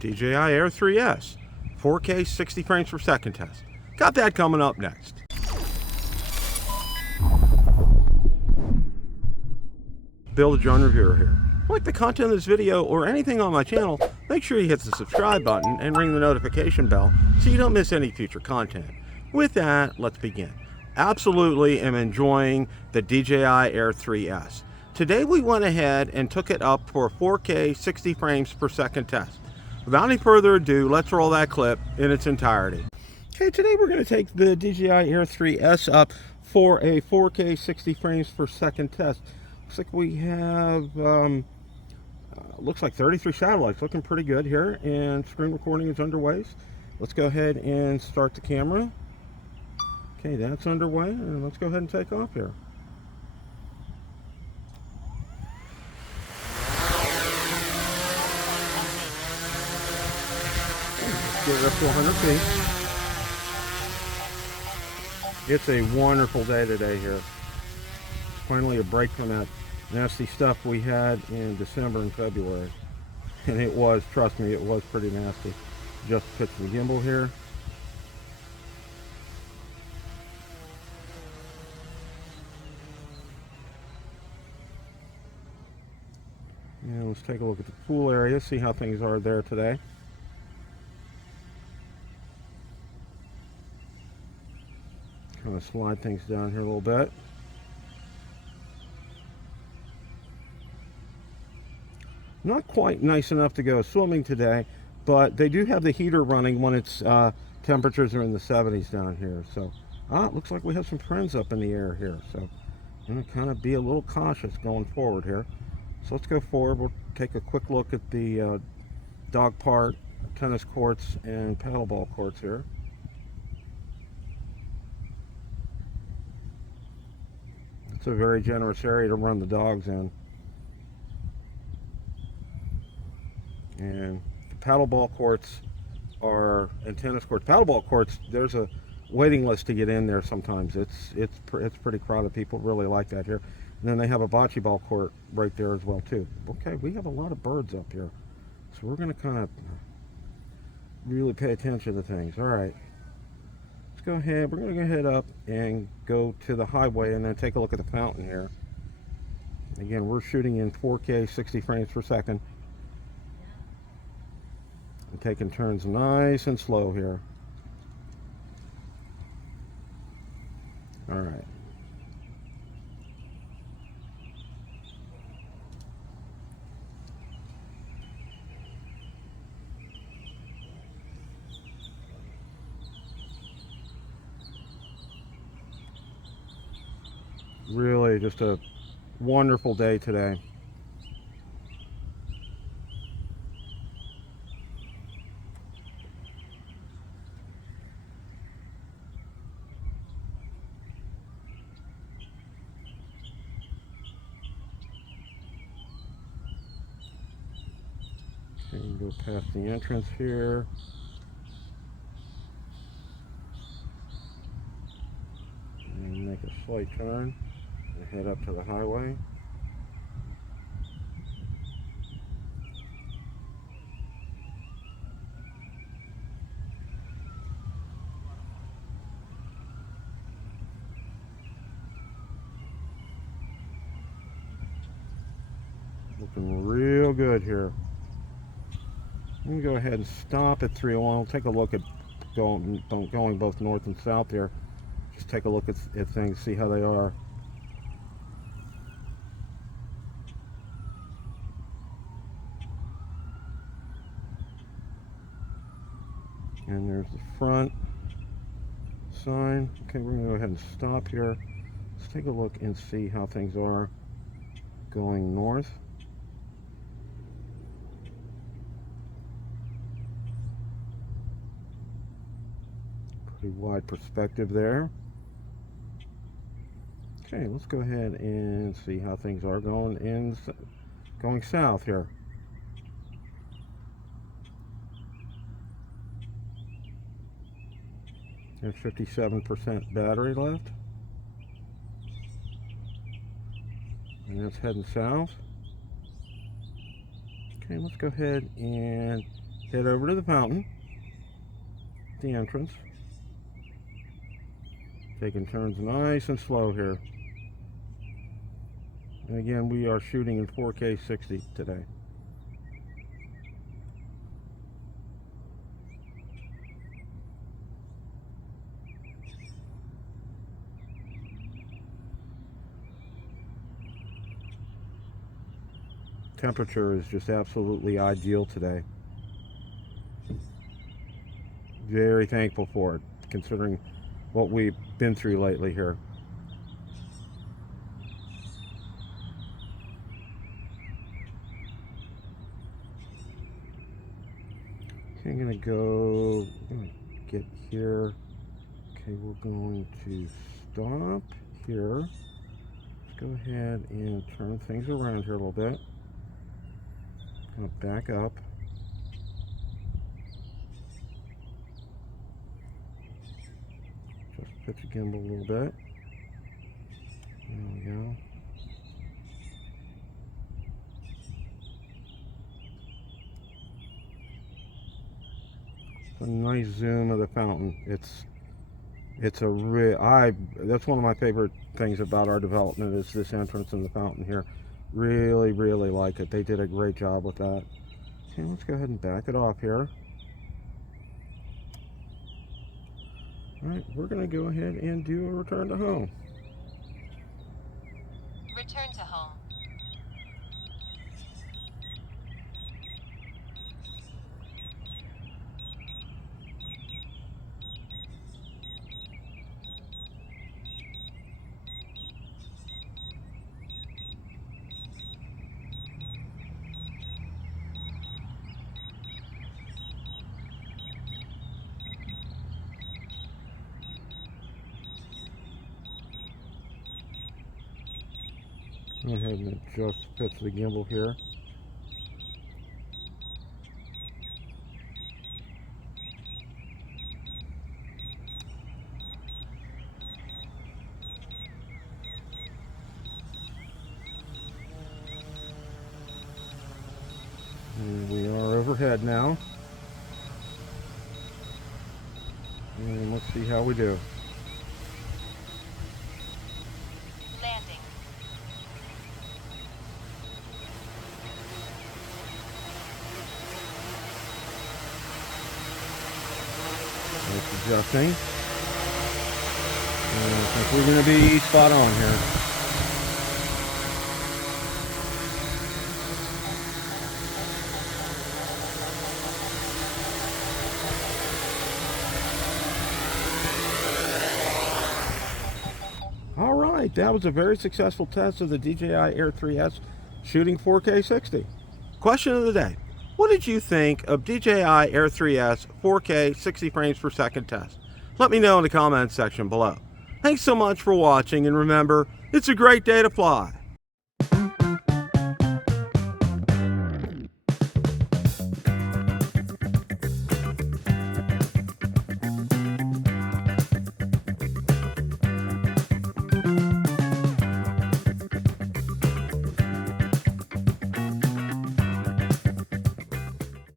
DJI Air 3S, 4K 60 frames per second test. Got that coming up next. Bill the Drone Reviewer here. Like the content of this video or anything on my channel, make sure you hit the subscribe button and ring the notification bell so you don't miss any future content. With that, let's begin. Absolutely am enjoying the DJI Air 3S. Today we went ahead and took it up for a 4K 60 frames per second test. Without any further ado, let's roll that clip in its entirety. Okay, today we're going to take the DJI Air 3S up for a 4K 60 frames per second test. Looks like we have, looks like 33 satellites, looking pretty good here, and screen recording is underway. Let's go ahead and start the camera. Okay, that's underway, and let's go ahead and take off here. Get it up to 100 feet. It's a wonderful day today here. Finally a break from that nasty stuff we had in December and February. And it was, trust me, it was pretty nasty. Just pitch the gimbal here. And let's take a look at the pool area, see how things are there today. Kind of slide things down here a little bit. Not quite nice enough to go swimming today, but they do have the heater running when it's temperatures are in the 70s down here. So it looks like we have some friends up in the air here, so I'm going to kind of be a little cautious going forward here. So let's go forward. We'll take a quick look at the dog park, tennis courts, and paddleball courts here. It's a very generous area to run the dogs in. And the paddleball courts are, and tennis courts, paddleball courts, there's a waiting list to get in there sometimes. It's pretty crowded. People really like that here. And then they have a bocce ball court right there as well too. Okay, we have a lot of birds up here, so we're going to kind of really pay attention to things. All right, let's go ahead. We're going to go ahead up and go to the highway and then take a look at the fountain here. Again, we're shooting in 4K 60 frames per second. And taking turns nice and slow here. All right. Really just a wonderful day today. Okay, go past the entrance here. And make a slight turn and head up to the highway. Looking real good here. Let me go ahead and stop at 301. We'll take a look at going both north and south here. Just take a look at things, see how they are. And there's the front sign. Okay, we're going to go ahead and stop here. Let's take a look and see how things are going north. Pretty wide perspective there. Okay, let's go ahead and see how things are going south here. There's 57% battery left. And that's heading south. Okay, let's go ahead and head over to the fountain, the entrance. Taking turns nice and slow here. And again, we are shooting in 4K 60 today. Temperature is just absolutely ideal today. Very thankful for it, considering what we've been through lately here. Okay, I'm gonna get here. Okay, we're going to stop here. Let's go ahead and turn things around here a little bit. Gonna back up. Just pitch the gimbal a little bit. There we go. A nice zoom of the fountain. That's one of my favorite things about our development is this entrance in the fountain here. Really, really like it. They did a great job with that. Okay, let's go ahead and back it off here. Alright, we're going to go ahead and do a return to home. Return to home. Go ahead and adjust the pitch of the gimbal here. And we are overhead now. And let's see how we do. Adjusting. And I think we're going to be spot on here. All right, that was a very successful test of the DJI Air 3S shooting 4K 60. Question of the day. What did you think of DJI Air 3S 4K 60 frames per second test? Let me know in the comments section below. Thanks so much for watching, and remember, it's a great day to fly.